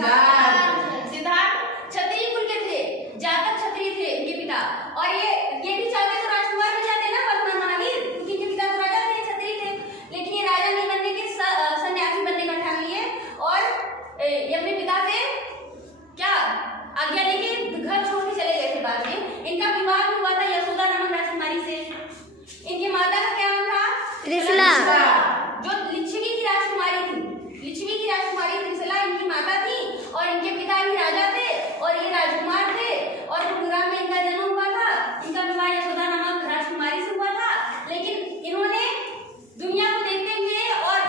सिद्धार्थ। सिद्धार्थ क्षत्रिय कुल के थे, जातक क्षत्रिय थे इनके पिता। और ये भी चाहते तो राजकुमार बन जाते ना, वर्तमान महावीर, क्योंकि इनके पिता तो राजा थे, क्षत्रिय थे। लेकिन ये राजा नहीं बनने के, सन्यासी बनने का ठान लिए और ये अपने पिता से क्या आज्ञा लेके घर छोड़ के चले गए थे। बाद में इनका विवाह भी हुआ था यशोदा नामक राजकुमारी से। इनकी माता का क्या नाम था? त्रिशला, जो लिच्छवी की राजकुमारी थी। लिच्छवी की राजकुमारी त्रिशला इनकी माता थी और इनके पिता भी राजा थे और ये राजकुमार थे। और कुरुग्राम में इनका जन्म हुआ था। इनका विवाह यशोदा नामक राजकुमारी से हुआ था। लेकिन इन्होंने दुनिया को देखते हुए और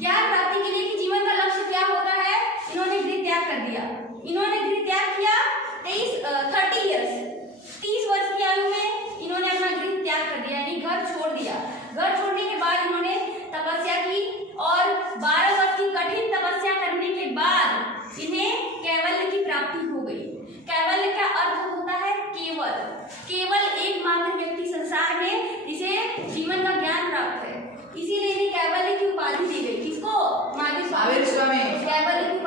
ज्ञान प्राप्ति के लिए कि जीवन का लक्ष्य क्या होता है, इन्होंने गृह त्याग कर दिया। इन्होंने गृह त्याग किया 30 ईयर्स, 30 वर्ष की आयु में इन्होंने अपना गृह त्याग कर दिया, यानी घर छोड़ दिया। घर छोड़ने के बाद इन्होंने तपस्या की और 12 वर्ष की कठिन तपस्या करने के बाद इन्हें कैवल्य की प्राप्ति हो गई। कैवल्य का अर्थ होता है केवल, केवल एकमात्र व्यक्ति संसार में जिसे जीवन का ज्ञान प्राप्त है, इसीलिए इन्हें कैवल्य की उपाधि दी गई। किसको? महावीर स्वामी। कैवल्य